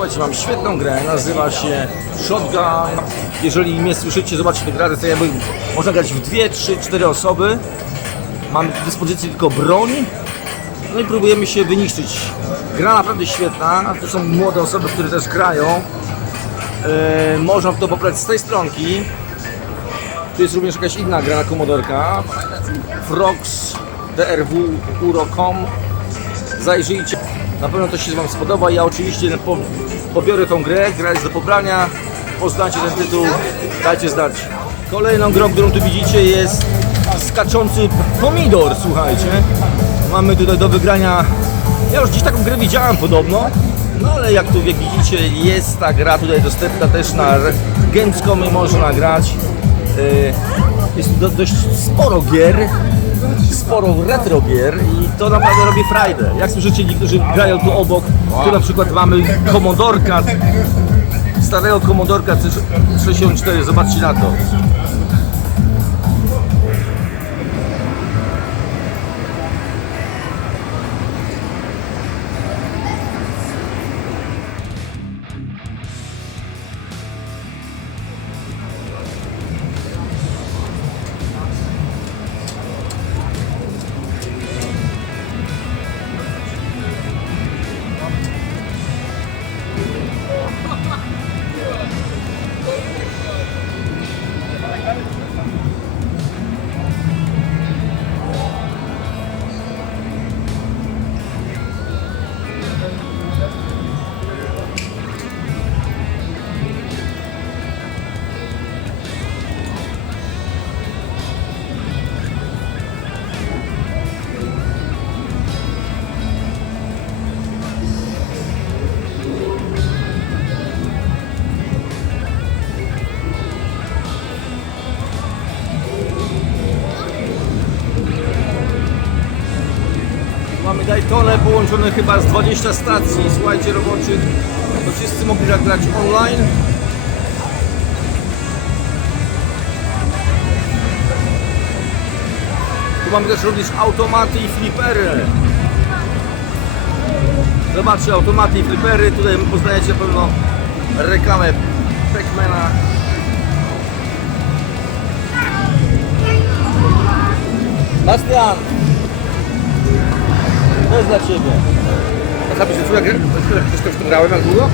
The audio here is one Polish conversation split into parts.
Słuchajcie, mam świetną grę, nazywa się Shotgun. Jeżeli mnie słyszycie, zobaczcie tę grę, to jakby można grać w dwie, trzy, cztery osoby. Mamy do dyspozycji tylko broń. No i próbujemy się wyniszczyć. Gra naprawdę świetna. Tu są młode osoby, które też grają. E, można to pobrać z tej stronki. Tu jest również jakaś inna gra na komodorka. Frogs DRW Uro.com Zajrzyjcie. Na pewno to się Wam spodoba. Ja oczywiście pobiorę tą grę. Gra jest do pobrania. Poznacie ten tytuł. Dajcie znać. Kolejną grą, którą tu widzicie jest skaczący pomidor, słuchajcie. Mamy tutaj do wygrania. Ja już gdzieś taką grę widziałem podobno. No ale jak tu widzicie jest ta gra tutaj dostępna też na Gamescomie można grać. Yy, Jest do, dość sporo gier, sporo retro gier i to naprawdę robi frajdę. Jak słyszycie, niektórzy grają tu obok, tu na przykład mamy Commodorka, starego Commodorka C64, zobaczcie na to. Połączone chyba z 20 stacji, słuchajcie, roboczych. To wszyscy mogli grać online. Tu mamy też również automaty i flipery. Zobaczcie, automaty i flipery. Tutaj poznajecie na pewno reklamę Pac-Mana. Bastian! To jest dla Ciebie. A to w to grałem jak długo?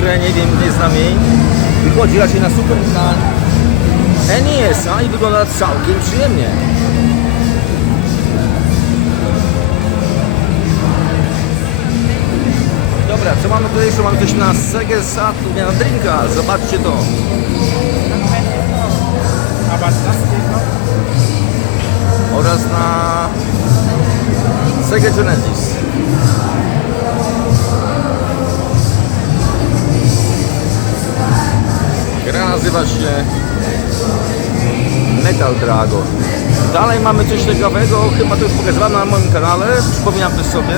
Grę, nie wiem, nie znam jej. Wychodzi raczej na super na NES-a i wygląda całkiem przyjemnie. Dobra, co mamy tutaj jeszcze? Mamy coś na Sega Saturn, na Drinka, zobaczcie to. Oraz na Sega Genesis. Gra nazywa się Metal Dragon. Dalej mamy coś ciekawego, chyba to już pokazywałem na moim kanale, przypominam to sobie.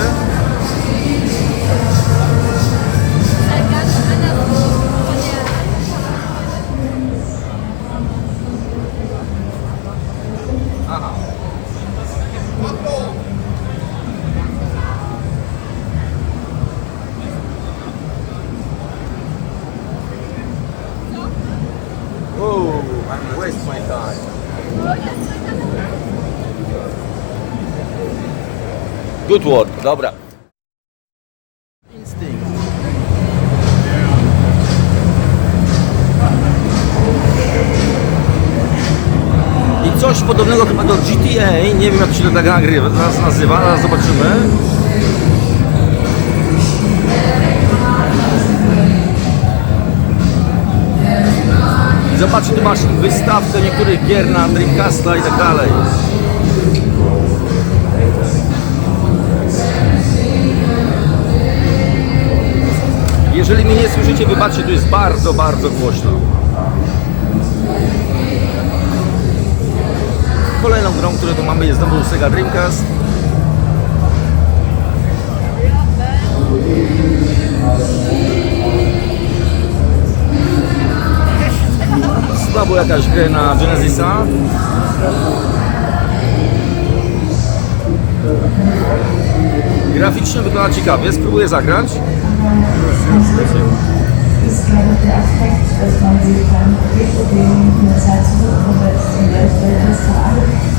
Good work, dobra. I coś podobnego chyba do GTA, nie wiem jak to się tak nagrywa, zaraz nazywa, zaraz zobaczymy. Zobaczcie, tu masz wystawkę niektórych gier na Dreamcasta i tak dalej. Jeżeli mnie nie słyszycie, wybaczcie, tu jest bardzo, bardzo głośno. Kolejną grą, którą tu mamy jest znowu Sega Dreamcast. Znowu jakaś gra na Genesisa. Graficznie wygląda ciekawie, spróbuję zagrać. Ist, glaube ich, der Aspekt, dass man sich dann wirklich in der Zeit zurückversetzt in der Welt des Tages.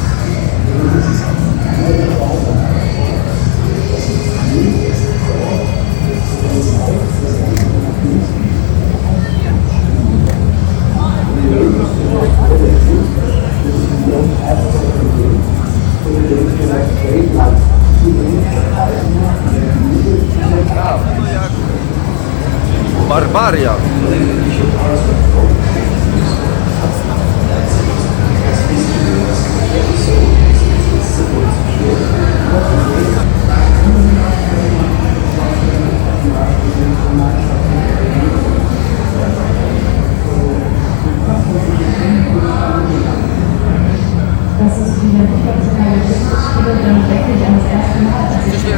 Nie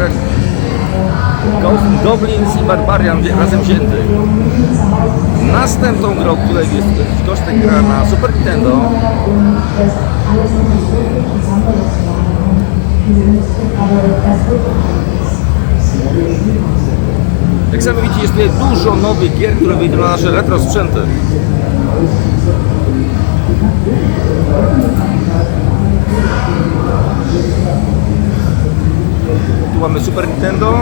Ghost Goblins i Barbarian razem wzięty. Następną grą, której jest Ghost gra na Super Nintendo. und das alles noch nicht wirklich Besonderes war. Diese Liste, aber das wird Jak sami widzicie, jest tutaj gier, które wyjdą na nasze retro sprzęty. Tu mamy Super Nintendo.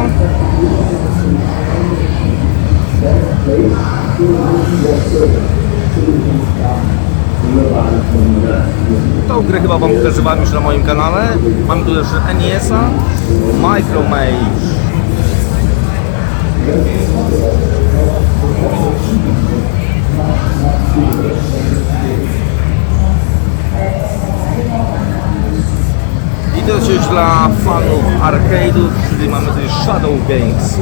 Tą grę chyba Wam pokazywałem już na moim kanale. Mamy tu też NES-a, Micro Mage. I to coś dla fanów arcade'u, czyli mamy tutaj Shadow Games.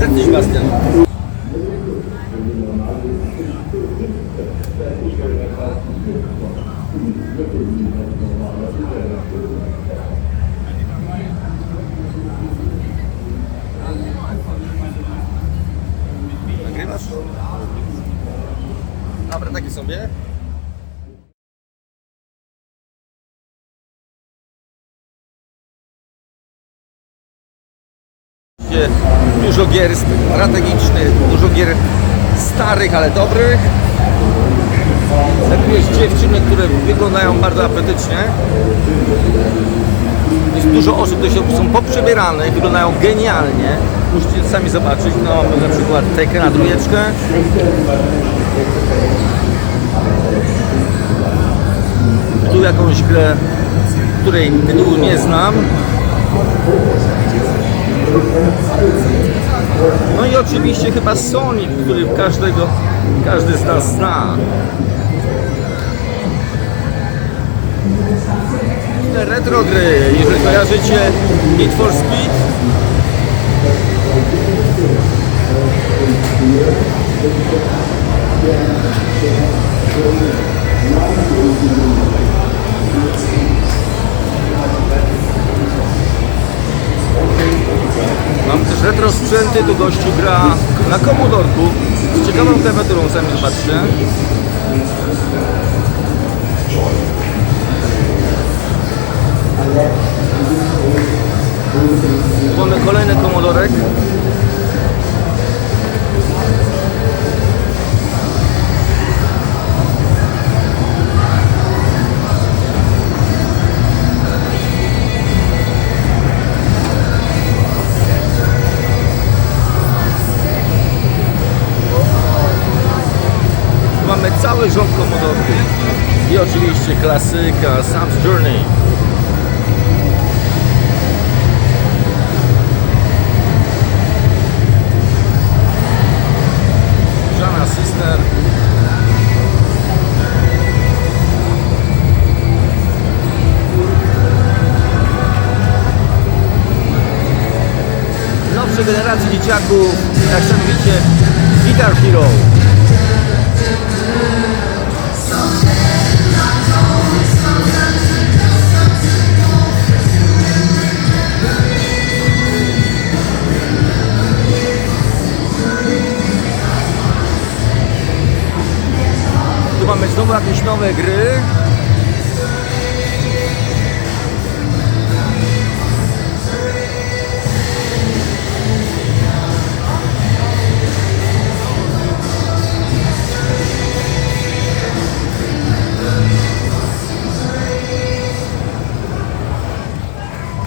Zetnij Bastian. Sobie. Dużo gier strategicznych, dużo gier starych, ale dobrych. Jakieś dziewczyny, które wyglądają bardzo apetycznie. Jest dużo osób, które są poprzebierane wyglądają genialnie. Musicie sami zobaczyć. No, mamy na przykład tekę na trójeczkę. Tu jakąś grę, której tytułu nie znam. No i oczywiście chyba Sonic, który każdego, każdy z nas zna. Te retro gry, jeżeli kojarzycie Need for Speed, Mam też retro sprzęty, tu gościu gra na komodorku z ciekawą klawiaturą, sami zobaczcie. Mamy kolejny komodorek. Komodorków. I oczywiście klasyka Sam's Journey. Żana Sister. Nowsze generacje dzieciaków, jak sami wiecie, Guitar Hero. Znowu jakieś nowe gry.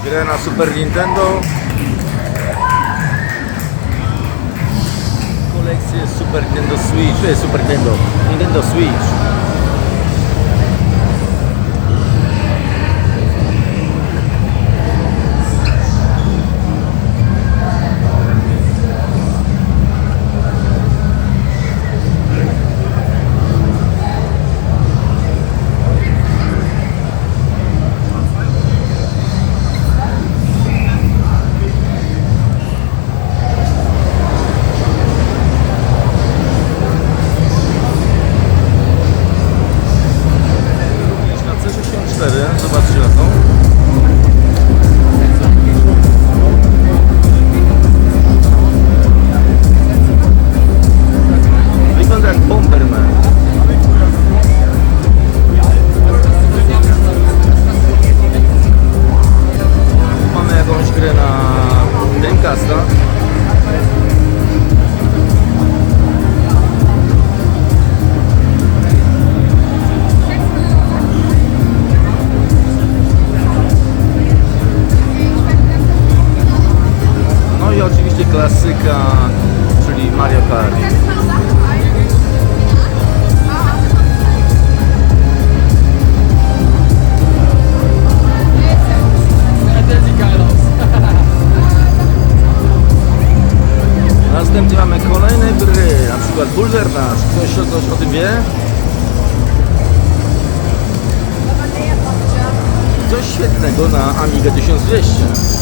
Grę na Super Nintendo. Kolekcję Super Nintendo Switch. Super Nintendo. Nintendo Switch. C64, zobaczcie mamy kolejne gry, na przykład Boulder Dash. Ktoś, ktoś o tym wie? Coś świetnego na Amiga 1200.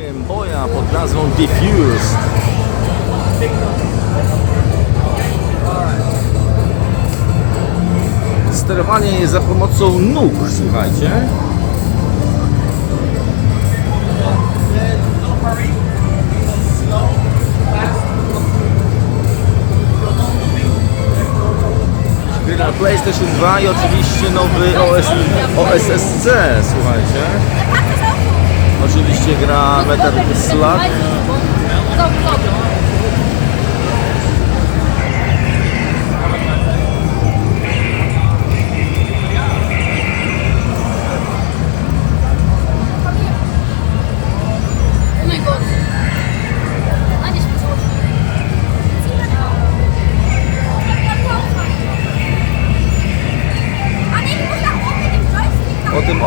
Game Boya pod nazwą Diffused. Sterowanie jest za pomocą nóg, słuchajcie. Gry na PlayStation 2 i oczywiście nowy OS, OSSC, słuchajcie. Oczywiście gra Metal Slug.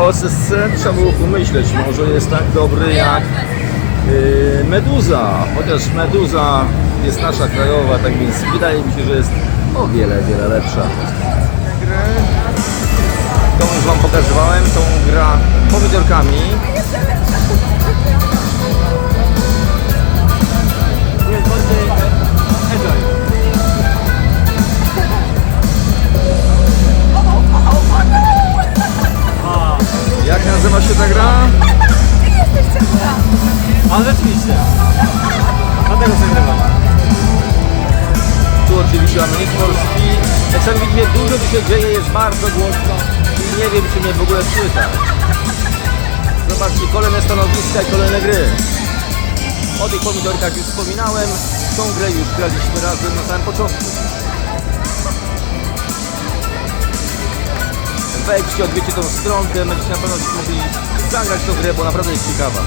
O OSSC trzeba było pomyśleć. Może jest tak dobry jak yy, Meduza. Chociaż Meduza jest nasza krajowa, tak więc wydaje mi się, że jest o wiele, wiele lepsza. Tą już Wam pokazywałem, tą gra pomidorkami. Jak nazywa się ta gra? A rzeczywiście. Dlatego zagrywam. Tu oczywiście mamy for Speed. Jak widzicie, dużo tu się dzieje, jest bardzo głośno i nie wiem, czy mnie w ogóle słychać. Zobaczcie, kolejne stanowiska i kolejne gry. O tych pomidorkach już wspominałem. Tą grę już graliśmy razem na samym początku. Wejdźcie, odwiecie tą stronkę, będziecie na pewno mogli zagrać tą grę, bo naprawdę jest ciekawa.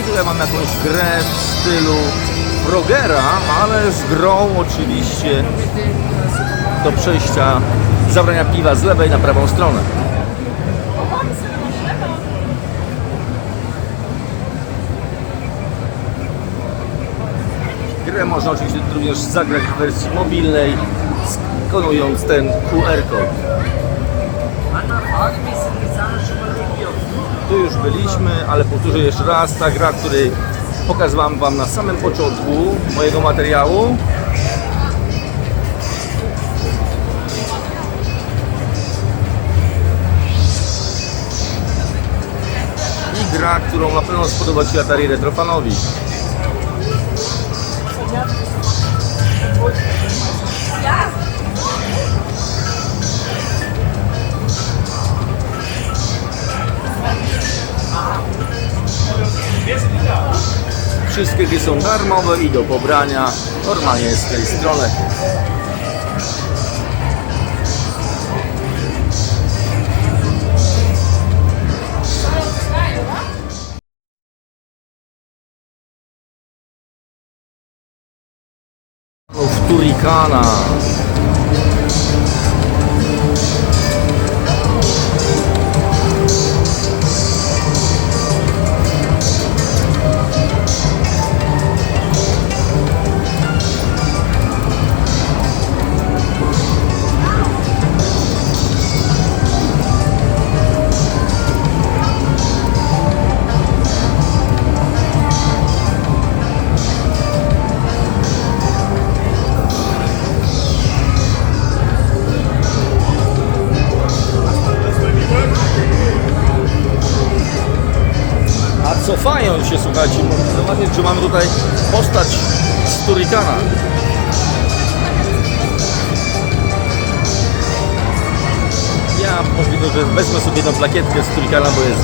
I tutaj mam jakąś grę w stylu Rogera, ale z grą oczywiście do przejścia zabrania piwa z lewej na prawą stronę. Grę można oczywiście również zagrać w wersji mobilnej, skanując ten QR kod. Tu już byliśmy, ale powtórzę jeszcze raz, ta gra, której pokazywałem Wam na samym początku mojego materiału. I gra, którą na pewno spodoba się Atari Retrofanowi. Wszystkie gry są darmowe i do pobrania. Normalnie jest z tej strony.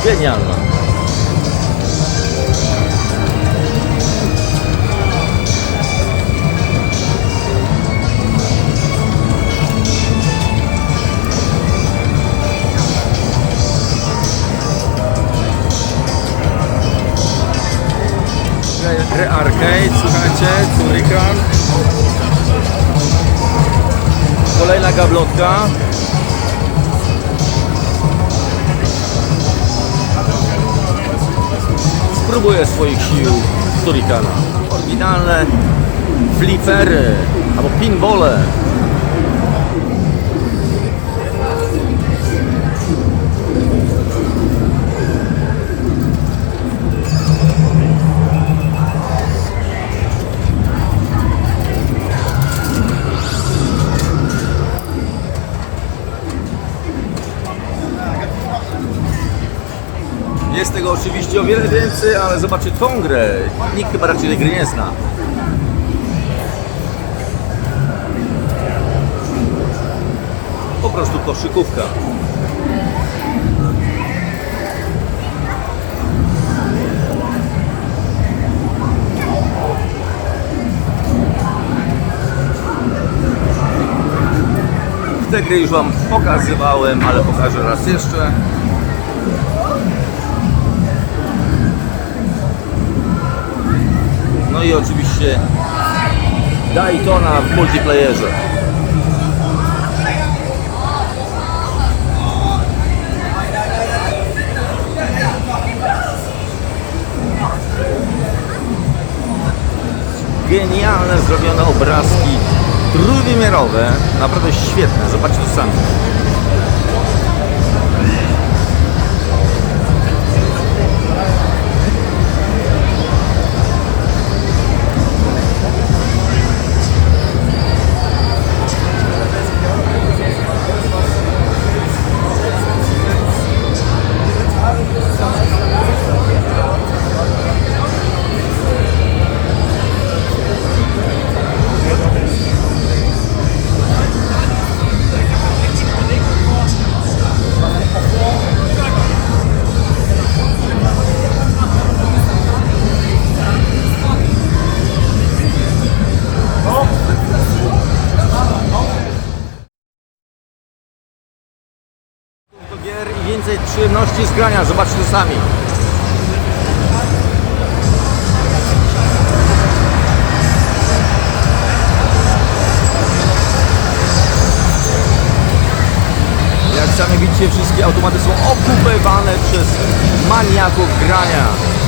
Turikana, bo Spróbuję swoich sił z Turikana. Oryginalne flipery albo pinbole. oczywiście o wiele więcej, ale zobaczy tą grę. Nikt chyba raczej tej gry nie zna. Po prostu koszykówka. Te gry już Wam pokazywałem, ale pokażę raz jeszcze. I oczywiście Daytona w multiplayerze. Genialne zrobione obrazki trójwymiarowe, naprawdę świetne, zobaczcie sami. Przyjemności z grania, zobaczcie sami. Jak sami widzicie, wszystkie automaty są okupywane przez maniaków grania.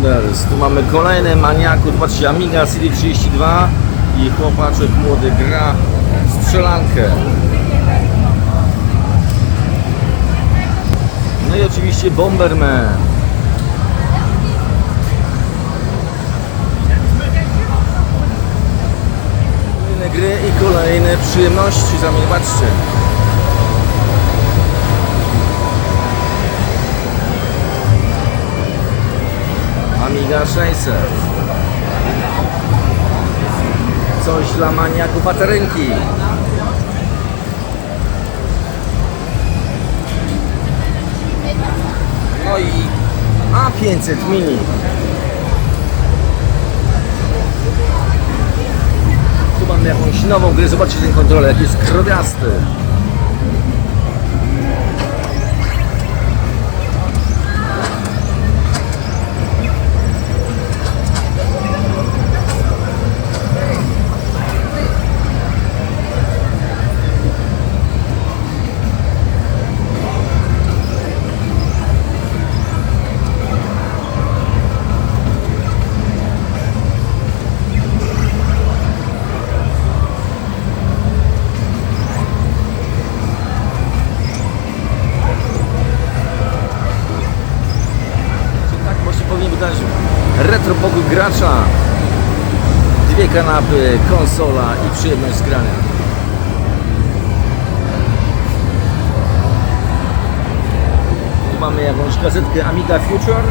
Brothers. Tu mamy kolejny maniaku, zobaczcie, Amiga CD32 i chłopaczek młody gra strzelankę. No i oczywiście Bomberman. Kolejne gry i kolejne przyjemności, za mnie patrzcie. Amiga 600. Coś dla maniaków baterynki. No i A500 mini. Tu mamy jakąś nową grę. Zobaczcie ten kontroler, jaki jest krowiasty. I przyjemność z grania. Tu mamy jakąś kasetkę Amiga Future.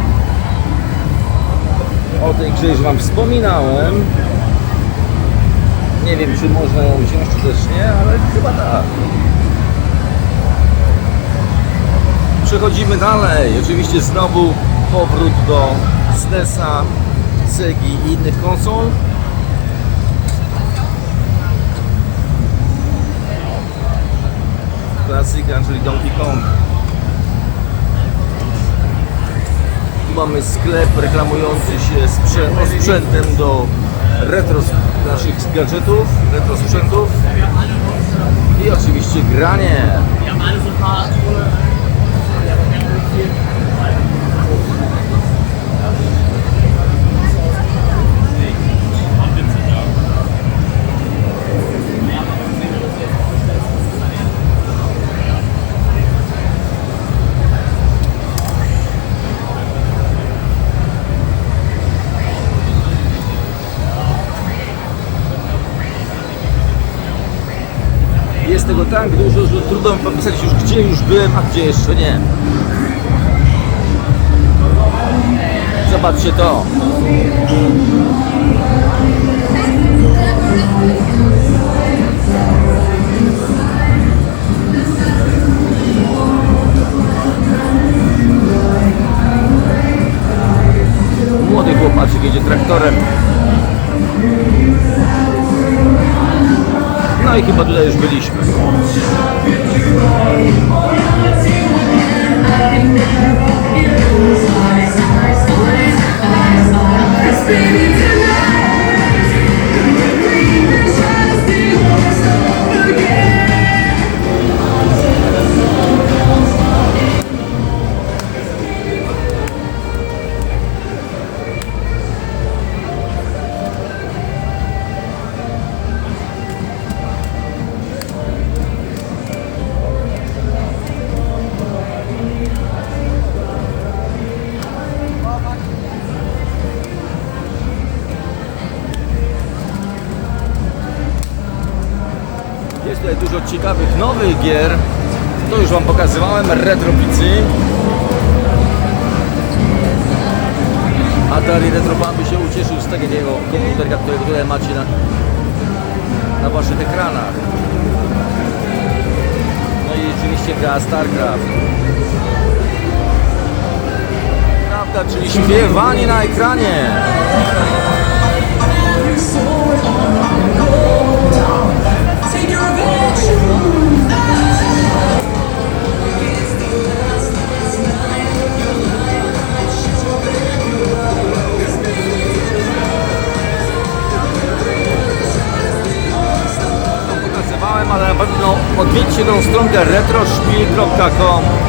O tej grze już Wam wspominałem. Nie wiem, czy można ją wziąć, czy też nie, ale chyba tak. Przechodzimy dalej. Oczywiście znowu powrót do SNESa, Segi i innych konsol. Klasyka, czyli Donkey Kong. Tu mamy sklep reklamujący się sprzę- sprzętem do retro naszych gadżetów, retro sprzętów i oczywiście granie. Trudno mi popisać już gdzie już byłem, a gdzie jeszcze nie. Zobaczcie to. Młody chłopaczek jedzie traktorem. No i chyba tutaj już byliśmy. Jest Prawda, czyli śpiewanie na ekranie. ale na pewno odwiedźcie tą stronkę retroszpil.com